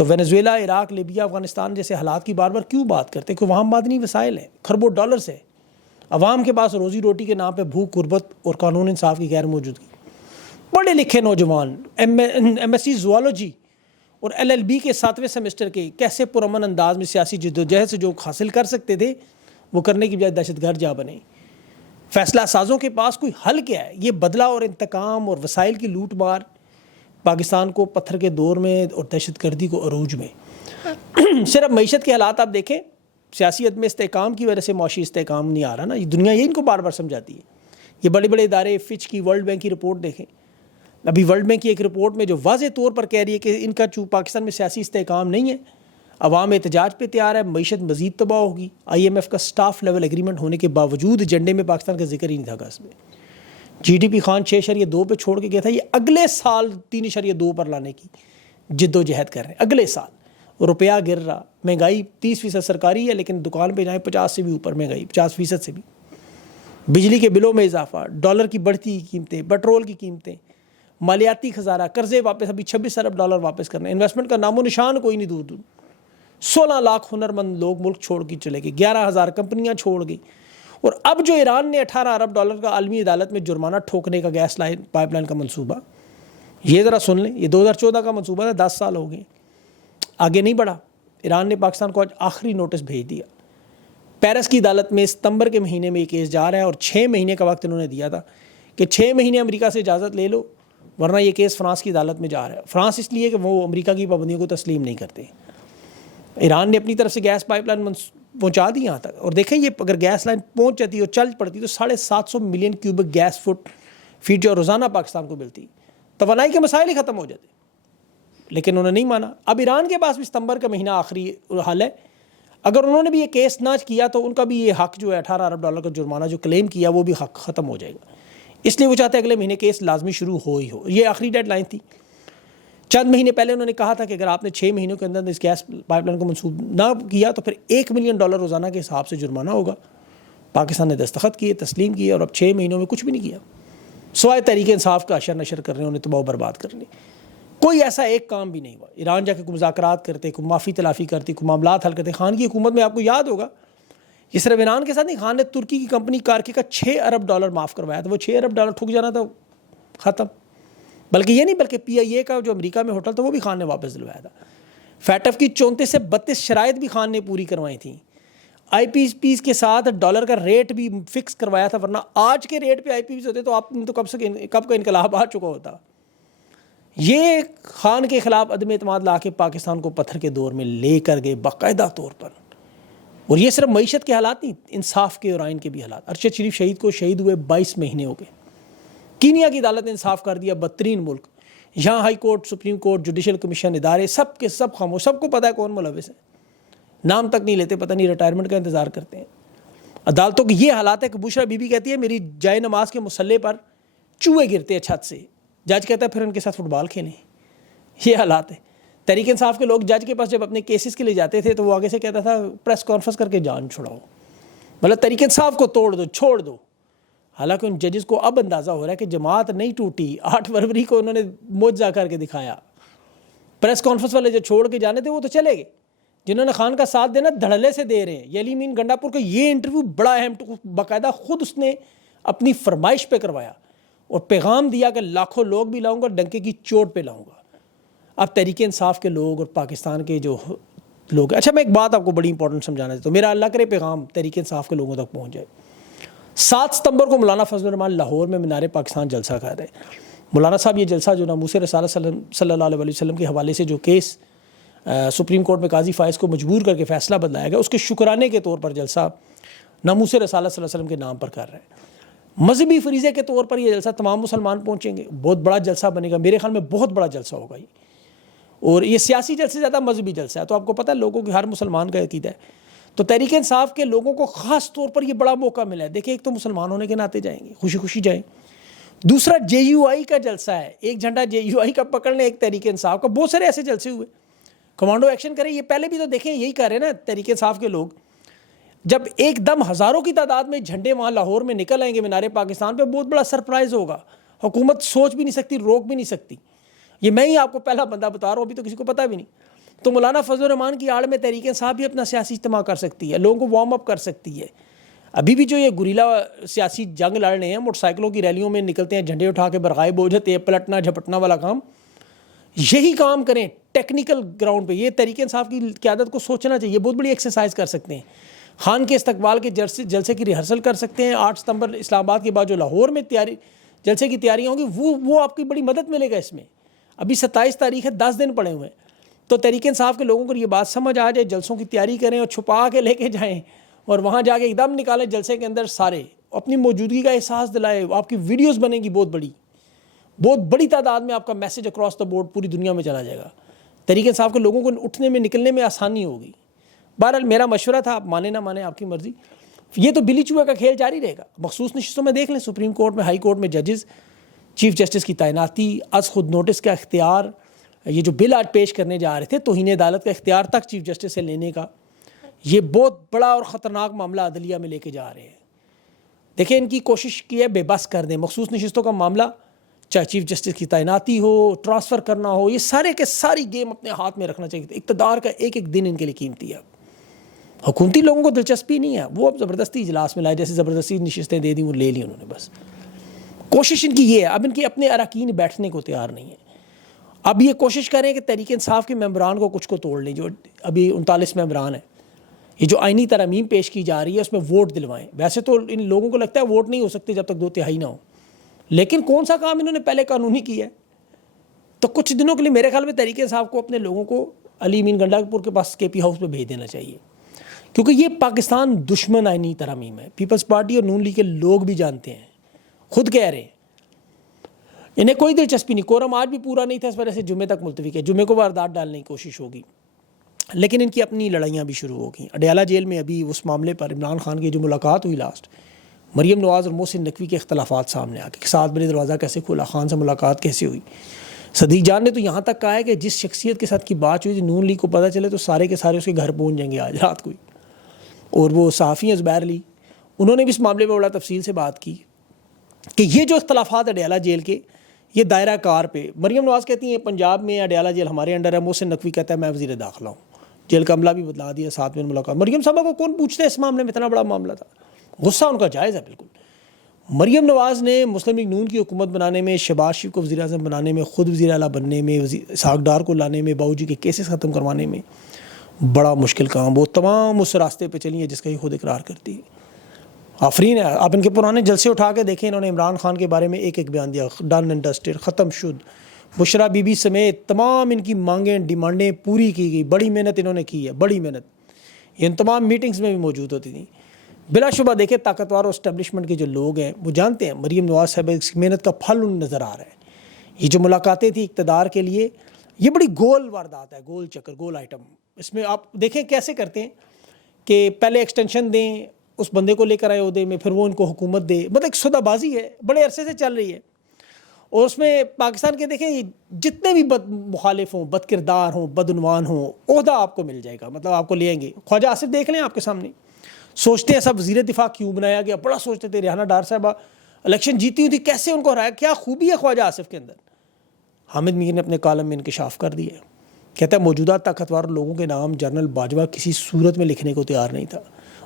تو Venezuela, Iraq, Libya, Afghanistan جیسے حالات کی بار بار کیوں بات کرتے ہیں؟ کہ وہاں معدنی وسائل ہیں، خربوں ڈالرز ہے، عوام کے پاس روزی روٹی کے نام پہ بھوک، غربت اور قانون انصاف کی غیر موجودگی۔ پڑھے لکھے نوجوان ایم ایس سی زوالوجی اور LLB کے 7ویں سیمسٹر کے کیسے پرامن انداز میں سیاسی جدوجہد سے جو حاصل کر سکتے تھے وہ کرنے کی بجائے دہشت گرد جا بنے۔ فیصلہ سازوں کے پاس کوئی حل کیا ہے؟ یہ بدلہ اور انتقام اور وسائل کی لوٹ مار پاکستان کو پتھر کے دور میں اور دہشت گردی کو عروج میں۔ صرف معیشت کے حالات آپ دیکھیں، سیاسی عدم استحکام کی وجہ سے معاشی استحکام نہیں آ رہا نا، یہ دنیا یہ ان کو بار بار سمجھاتی ہے۔ یہ بڑے بڑے ادارے، فچ کی، ورلڈ بینک کی رپورٹ دیکھیں، ابھی ورلڈ بینک کی ایک رپورٹ میں جو واضح طور پر کہہ رہی ہے کہ ان کا پاکستان میں سیاسی استحکام نہیں ہے، عوام احتجاج پہ تیار ہے، معیشت مزید تباہ ہوگی۔ IMF کا سٹاف لیول ایگریمنٹ ہونے کے باوجود ایجنڈے میں پاکستان کا ذکر ہی نہیں تھا۔ اس میں GDP خان 6.2 پہ چھوڑ کے گیا تھا، یہ اگلے سال 3.2 پر لانے کی جد و جہد کر رہے ہیں۔ اگلے سال روپیہ گر رہا، مہنگائی 30% سرکاری ہے، لیکن دکان پہ جائیں 50 سے بھی اوپر مہنگائی، 50% سے بھی۔ بجلی کے بلوں میں اضافہ، ڈالر کی بڑھتی قیمتیں، پیٹرول کی قیمتیں، مالیاتی خزانہ، قرضے واپس، ابھی 26 ارب ڈالر واپس کرنے، انویسٹمنٹ کا نام و نشان کوئی نہیں دور دور۔ 16 لاکھ ہنرمند لوگ ملک چھوڑ کے چلے گئے، 11,000 کمپنیاں چھوڑ گئی، اور اب جو ایران نے 18 ارب ڈالر کا عالمی عدالت میں جرمانہ ٹھوکنے کا گیس لائن پائپ لائن کا منصوبہ، یہ ذرا سن لیں، یہ 2014 کا منصوبہ تھا، 10 سال ہو گئے، آگے نہیں بڑھا۔ ایران نے پاکستان کو آج آخری نوٹس بھیج دیا۔ پیرس کی عدالت میں ستمبر کے مہینے میں یہ کیس جا رہا ہے، اور 6 مہینے کا وقت انہوں نے دیا تھا کہ 6 مہینے امریکہ سے اجازت لے لو، ورنہ یہ کیس فرانس کی عدالت میں جا رہا ہے۔ فرانس اس لیے کہ وہ امریکہ کی پابندیوں کو تسلیم نہیں کرتے۔ ایران نے اپنی طرف سے گیس پائپ لائن پہنچا دی یہاں تک، اور دیکھیں یہ اگر گیس لائن پہنچ جاتی اور چل پڑتی تو 750 ملین کیوبک گیس فیٹ جو روزانہ پاکستان کو ملتی، توانائی کے مسائل ہی ختم ہو جاتے، لیکن انہوں نے نہیں مانا۔ اب ایران کے پاس بھی ستمبر کا مہینہ آخری حل ہے، اگر انہوں نے بھی یہ کیس نہ کیا تو ان کا بھی یہ حق جو ہے 18 ارب ڈالر کا جرمانہ جو کلیم کیا وہ بھی حق ختم ہو جائے گا۔ اس لیے وہ چاہتے ہیں اگلے مہینے کیس لازمی شروع ہو ہی ہو، یہ آخری ڈیڈ لائن تھی۔ چند مہینے پہلے انہوں نے کہا تھا کہ اگر آپ نے 6 مہینوں کے اندر اس گیس پائپ لائن کو منسوخ نہ کیا تو پھر $1 ملین روزانہ کے حساب سے جرمانہ ہوگا۔ پاکستان نے دستخط کیے، تسلیم کیے، اور اب 6 مہینوں میں کچھ بھی نہیں کیا، سوائے تحریک انصاف کا اشر نشر کر رہے ہیں، انہیں تباہ و برباد کرنے۔ کوئی ایسا ایک کام بھی نہیں ہوا۔ ایران جا کے کوئی مذاکرات کرتے، کوئی معافی تلافی کرتی، کوئی معاملات حل کرتے۔ خان کی حکومت میں آپ کو یاد ہوگا یہ صرف ایران کے ساتھ نہیں، خان نے ترکی کی کمپنی کارکی کا 6 ارب ڈالر معاف کروایا تھا، وہ 6 ارب ڈالر ٹھک جانا تھا ختم۔ بلکہ یہ نہیں، بلکہ PIA کا جو امریکہ میں ہوٹل تھا وہ بھی خان نے واپس دلوایا تھا۔ فیٹف کی 34 سے 32 شرائط بھی خان نے پوری کروائی تھیں۔ IPPs کے ساتھ ڈالر کا ریٹ بھی فکس کروایا تھا، ورنہ آج کے ریٹ پہ IPPs ہوتے تو آپ تو کب کا انقلاب آ چکا ہوتا۔ یہ خان کے خلاف عدم اعتماد لا کے پاکستان کو پتھر کے دور میں لے کر گئے باقاعدہ طور پر۔ اور یہ صرف معیشت کے حالات نہیں، انصاف کے اور آئین کے بھی حالات۔ ارشد شریف شہید کو شہید ہوئے 22 مہینے ہو گئے۔ کینیا کی عدالت نے انصاف کر دیا، بدترین ملک۔ یہاں high court, supreme court, judicial commission, ادارے سب کے سب خاموش، سب کو پتہ ہے کون ملوث ہے، نام تک نہیں لیتے، پتہ نہیں ریٹائرمنٹ کا انتظار کرتے ہیں۔ عدالتوں کی یہ حالات ہے کہ بشرا بی بی کہتی ہے میری جائے نماز کے مصلے پر چوہے گرتے ہیں چھت سے، جج کہتا ہے پھر ان کے ساتھ فٹ بال کھیلیں۔ یہ حالات ہے۔ تحریک انصاف کے لوگ جج کے پاس جب اپنے کیسز کے لیے جاتے تھے تو وہ آگے سے کہتا تھا پریس کانفرنس کر کے جان چھڑاؤ، مطلب تحریک انصاف کو توڑ دو، چھوڑ دو۔ حالانکہ ان ججز کو اب اندازہ ہو رہا ہے کہ جماعت نہیں ٹوٹی، 8 فروری کو انہوں نے معجزہ کر کے دکھایا۔ پریس کانفرنس والے جو چھوڑ کے جانے تھے وہ تو چلے گئے، جنہوں نے خان کا ساتھ دینا دھڑلے سے دے رہے ہیں۔ یہ علی مین گنڈاپور کا یہ انٹرویو بڑا اہم، باقاعدہ خود اس نے اپنی فرمائش پہ کروایا اور پیغام دیا کہ لاکھوں لوگ بھی لاؤں گا، ڈنکے کی چوٹ پہ لاؤں گا۔ اب تحریک انصاف کے لوگ اور پاکستان کے جو لوگ، اچھا میں ایک بات آپ کو بڑی امپورٹنٹ سمجھانا چاہتا ہوں، میرا اللہ کرے پیغام تحریک انصاف کے لوگوں تک پہنچ جائے۔ 7 ستمبر کو مولانا فضل الرحمان لاہور میں مینار پاکستان جلسہ کر رہے ہیں۔ مولانا صاحب یہ جلسہ جو ناموس رسالت صلی اللہ علیہ وسلم کے حوالے سے جو کیس سپریم کورٹ میں قاضی فائز کو مجبور کر کے فیصلہ بدلایا گیا، اس کے شکرانے کے طور پر جلسہ ناموس رسالت صلی اللہ علیہ وسلم کے نام پر کر رہے ہیں۔ مذہبی فریضے کے طور پر یہ جلسہ تمام مسلمان پہنچیں گے، بہت بڑا جلسہ بنے گا، میرے خیال میں بہت بڑا جلسہ ہوگا یہ، اور یہ سیاسی جلسے سے زیادہ مذہبی جلسہ ہے۔ تو آپ کو پتہ ہے لوگوں کے ہر مسلمان کا عقیدہ ہے، تو تحریک انصاف کے لوگوں کو خاص طور پر یہ بڑا موقع ملا ہے۔ دیکھیں ایک تو مسلمان ہونے کے ناطے جائیں گے، خوشی خوشی جائیں، دوسرا JUI کا جلسہ ہے، ایک جھنڈا JUI کا پکڑ لیں، ایک تحریک انصاف کا، بہت سارے ایسے جلسے ہوئے، کمانڈو ایکشن کریں۔ یہ پہلے بھی تو دیکھیں یہی کر رہے ہیں نا تحریک انصاف کے لوگ، جب ایک دم ہزاروں کی تعداد میں جھنڈے وہاں لاہور میں نکل آئیں گے مینار پاکستان پہ، بہت بڑا سرپرائز ہوگا، حکومت سوچ بھی نہیں سکتی، روک بھی نہیں سکتی۔ یہ میں ہی آپ کو پہلا بندہ بتا رہا ہوں، ابھی تو کسی کو پتہ بھی نہیں۔ تو مولانا فضل الرحمان کی آڑ میں تحریک انصاف بھی اپنا سیاسی اجتماع کر سکتی ہے, لوگوں کو وارم اپ کر سکتی ہے. ابھی بھی جو یہ گریلا سیاسی جنگ لڑ رہے ہیں, موٹر سائیکلوں کی ریلیوں میں نکلتے ہیں, جھنڈے اٹھا کے برغائب ہو جاتے ہیں, پلٹنا جھپٹنا والا کام, یہی کام کریں ٹیکنیکل گراؤنڈ پہ. یہ تحریک انصاف کی قیادت کو سوچنا چاہیے, بہت بڑی ایکسرسائز کر سکتے ہیں. خان کے استقبال کے جلسے کی ریہرسل کر سکتے ہیں. 8 ستمبر اسلام آباد کے بعد جو لاہور میں جلسے کی تیاریاں ہوں گی, وہ آپ کی بڑی مدد ملے گا اس میں. ابھی 27 تاریخ ہے, 10 دن پڑے ہوئے ہیں. تو تحریک انصاف کے لوگوں کو یہ بات سمجھ آ جائے, جلسوں کی تیاری کریں اور چھپا کے لے کے جائیں, اور وہاں جا کے ایک دم نکالیں جلسے کے اندر سارے, اپنی موجودگی کا احساس دلائے. آپ کی ویڈیوز بنے گی بہت بڑی تعداد میں, آپ کا میسج اکراس دا بورڈ پوری دنیا میں چلا جائے گا. تحریک انصاف کے لوگوں کو اٹھنے میں نکلنے میں آسانی ہوگی. بہرحال میرا مشورہ تھا, آپ مانیں نہ مانیں آپ کی مرضی. یہ تو بلی چوہے کا کھیل جاری رہے گا. مخصوص نشستوں میں دیکھ لیں, سپریم کورٹ میں, ہائی کورٹ میں ججز, چیف جسٹس کی تعیناتی, از خود نوٹس کا اختیار, یہ جو بل آج پیش کرنے جا رہے تھے توہین عدالت کا اختیار تک چیف جسٹس سے لینے کا, یہ بہت بڑا اور خطرناک معاملہ عدلیہ میں لے کے جا رہے ہیں. دیکھیں ان کی کوشش کی ہے بے بس کر دیں. مخصوص نشستوں کا معاملہ, چاہے چیف جسٹس کی تعیناتی ہو, ٹرانسفر کرنا ہو, یہ سارے کے ساری گیم اپنے ہاتھ میں رکھنا چاہیے. اقتدار کا ایک ایک دن ان کے لیے قیمتی ہے. حکومتی لوگوں کو دلچسپی نہیں ہے, وہ اب زبردستی اجلاس میں لائے, جیسے زبردستی نشستیں دے دیں وہ لے لی انہوں نے. بس کوشش ان کی یہ ہے. اب ان کے اپنے اراکین بیٹھنے کو تیار نہیں ہے. اب یہ کوشش کریں کہ تحریک انصاف کے ممبران کو کچھ کو توڑ لیں, جو ابھی 39 ممبران ہیں. یہ جو آئینی ترامیم پیش کی جا رہی ہے اس میں ووٹ دلوائیں. ویسے تو ان لوگوں کو لگتا ہے ووٹ نہیں ہو سکتے جب تک 2/3 نہ ہو, لیکن کون سا کام انہوں نے پہلے قانونی کیا ہے. تو کچھ دنوں کے لیے میرے خیال میں تحریک انصاف کو اپنے لوگوں کو علی امین گنڈا پور کے پاس KP ہاؤس میں بھیج دینا چاہیے, کیونکہ یہ پاکستان دشمن آئینی ترامیم ہے. پیپلز پارٹی اور نون لیگ کے لوگ بھی جانتے ہیں, خود کہہ رہے ہیں, انہیں کوئی دلچسپی نہیں. کورم آج بھی پورا نہیں تھا, اس وجہ سے جمعے تک ملتوی کیا, جمعے کو واردات ڈالنے کی کوشش ہوگی. لیکن ان کی اپنی لڑائیاں بھی شروع ہو گئیں. اڈیالہ جیل میں ابھی اس معاملے پر عمران خان کی جو ملاقات ہوئی لاسٹ, مریم نواز اور محسن نقوی کے اختلافات سامنے آ کے, 7 بجے دروازہ کیسے کھولا, خان سے ملاقات کیسے ہوئی. صدیق جان نے تو یہاں تک کہا ہے کہ جس شخصیت کے ساتھ کی بات ہوئی تھی, نون لیگ کو پتہ چلے تو سارے کے سارے اس کے گھر پہنچ جائیں گے آج رات کو ہی. اور وہ صحافی ہیں زبیر علی, انہوں نے بھی اس معاملے میں بڑا تفصیل سے بات کی کہ یہ جو اختلافات اڈیالہ جیل کے, یہ دائرہ کار پہ. مریم نواز کہتی ہیں پنجاب میں اڈیالہ جیل ہمارے انڈر ہے, محسن نقوی کہتا ہے میں وزیر داخلہ ہوں, جیل کا عملہ بھی بدلا دیا, 7 میں ملاقات. مریم صاحبہ کو کون پوچھتا ہے اس معاملے میں, اتنا بڑا معاملہ تھا. غصہ ان کا جائز ہے بالکل. مریم نواز نے مسلم لیگ نون کی حکومت بنانے میں, شہباز شریف کو وزیر اعظم بنانے میں, خود وزیر اعلیٰ بننے میں, اسحاق ڈار کو لانے میں, باؤ جی کے کیسز ختم کروانے میں بڑا مشکل کام. وہ تمام اس راستے پہ چلی ہیں جس کا یہ خود اقرار کرتی ہے. آفرین ہے. آپ ان کے پرانے جلسے اٹھا کے دیکھیں, انہوں نے عمران خان کے بارے میں ایک ایک بیان دیا, ڈن اینڈ ڈسٹڈ, ختم شد. بشرا بی بی سمیت تمام ان کی مانگیں ڈیمانڈیں پوری کی گئی. بڑی محنت انہوں نے کی ہے, بڑی محنت. یہ ان تمام میٹنگز میں بھی موجود ہوتی تھیں. بلا شبہ دیکھیں طاقتور اور اسٹیبلشمنٹ کے جو لوگ ہیں وہ جانتے ہیں مریم نواز صاحب کی محنت کا پھل انہیں نظر آ رہا ہے. یہ جو ملاقاتیں تھیں اقتدار کے لیے, یہ بڑی گول واردات ہے, گول چکر, گول آئٹم. اس میں آپ دیکھیں کیسے کرتے ہیں کہ پہلے ایکسٹینشن دیں اس بندے کو لے کر آئے عہدے میں, پھر وہ ان کو حکومت دے. مطلب ایک سودہ بازی ہے, بڑے عرصے سے چل رہی ہے. اور اس میں پاکستان کے دیکھیں جتنے بھی مخالف ہوں, بد کردار ہوں, بدعنوان ہوں, عہدہ آپ کو مل جائے گا. مطلب آپ کو لیں گے. خواجہ آصف دیکھ لیں آپ کے سامنے, سوچتے ہیں سب وزیر دفاع کیوں بنایا گیا, بڑا سوچتے تھے. ریحانہ ڈار صاحبہ الیکشن جیتی ہوئی تھی, کیسے ان کو ہرایا, کیا خوبی ہے خواجہ آصف کے اندر. حامد میر نے اپنے کالم میں انکشاف کر دیا ہے, کہتا ہے موجودہ طاقتور لوگوں کے نام جنرل باجوہ کسی صورت میں لکھنے کو تیار نہیں تھا.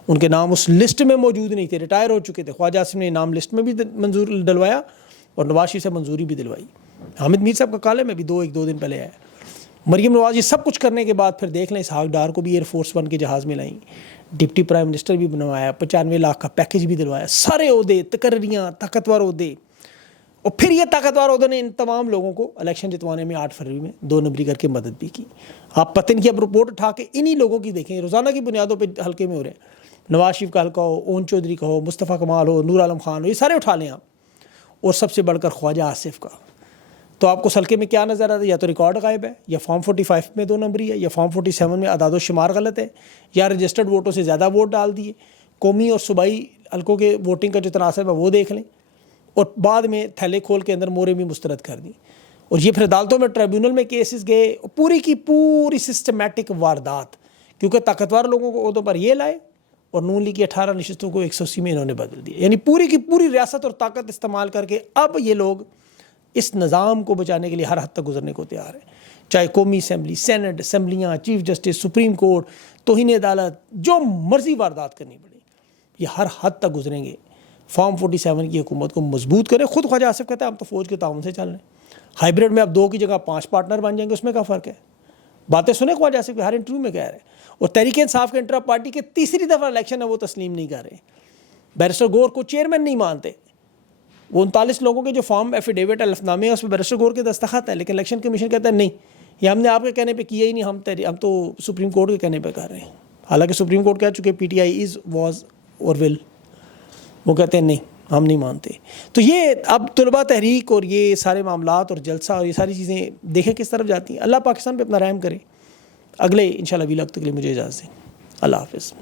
ان کے نام اس لسٹ میں موجود نہیں تھے, ریٹائر ہو چکے تھے. خواجہ آصف نے نام لسٹ میں بھی منظور ڈلوایا اور نواز شریف سے منظوری بھی دلوائی. حامد میر صاحب کا کالم میں بھی 1-2 دن پہلے آیا. مریم نواز یہ سب کچھ کرنے کے بعد پھر دیکھ لیں اسحاق ڈار کو بھی ایئر فورس 1 کے جہاز میں لائیں, ڈپٹی پرائم منسٹر بھی بنوایا, 95 لاکھ کا پیکیج بھی دلوایا, سارے عہدے, تقرریاں, طاقتور عہدے. اور پھر یہ طاقتور عہدوں نے ان تمام لوگوں کو الیکشن جتوانے میں 8 فروری میں 2 نمبری کر کے مدد بھی کی. آپ پتن کی اب رپورٹ اٹھا کے انہی لوگوں کی دیکھیں, روزانہ کی بنیادوں پہ حلقے میں ہو رہے ہیں. نواز شریف کا حلقہ ہو, اون چودھری کا ہو, مصطفیٰ کمال ہو, نور عالم خان ہو, یہ سارے اٹھا لیں آپ. اور سب سے بڑھ کر خواجہ آصف کا. تو آپ کو حلقے میں کیا نظر آتا ہے, یا تو ریکارڈ غائب ہے, یا فارم 45 میں 2 نمبری ہے, یا فارم 47 میں اعداد و شمار غلط ہے, یا رجسٹرڈ ووٹوں سے زیادہ ووٹ ڈال دیے. قومی اور صوبائی حلقوں کے ووٹنگ کا جو تناسب ہے وہ دیکھ لیں, اور بعد میں تھیلے کھول کے اندر مورے بھی مسترد کر دیں. اور یہ پھر عدالتوں میں ٹریبیونل میں کیسز گئے, پوری کی پوری سسٹمیٹک واردات. کیونکہ طاقتور لوگوں کو عہدوں پر یہ لائے اور نون لیگ کی 18 نشستوں کو 180 میں انہوں نے بدل دیا. یعنی پوری کی پوری ریاست اور طاقت استعمال کر کے اب یہ لوگ اس نظام کو بچانے کے لیے ہر حد تک گزرنے کو تیار ہیں. چاہے قومی اسمبلی، سینٹ، اسمبلیاں، چیف جسٹس، سپریم کورٹ، توہین عدالت، جو مرضی واردات کرنی پڑے، یہ ہر حد تک گزریں گے. فارم 47 کی حکومت کو مضبوط کرے. خود خواجہ آصف کہتا ہے ہم تو فوج کے تعاون سے چل رہے ہیں. ہائیبریڈ میں اب 2 کی جگہ 5 پارٹنر بن جائیں گے، اس میں کیا فرق ہے؟ باتیں سنیں خواجہ آصف ہر انٹرویو میں کہہ رہے ہیں. اور تحریک انصاف کے انٹرا پارٹی کے تیسری دفعہ الیکشن ہے وہ تسلیم نہیں کر رہے. بیرسٹر گور کو چیئرمین نہیں مانتے. وہ 39 لوگوں کے جو فارم ایفیڈیوٹ الفنامے ہیں اس میں بیرسٹر گور کے دستخط ہیں، لیکن الیکشن کمیشن کہتا ہے نہیں، یہ ہم نے آپ کے کہنے پہ کیا ہی نہیں، ہم تو سپریم کورٹ کے کہنے پہ کر رہے ہیں. حالانکہ سپریم کورٹ کہہ چکے پی ٹی آئی واز اور ول، وہ کہتے ہیں نہیں ہم نہیں مانتے. تو یہ اب طلباء تحریک اور یہ سارے معاملات اور جلسہ اور یہ ساری چیزیں دیکھیں کس طرف جاتی ہیں. اللہ پاکستان پہ اپنا رحم کرے. اگلے انشاءاللہ ویلاگ تک کے لیے مجھے اجازت دیں. اللہ حافظ.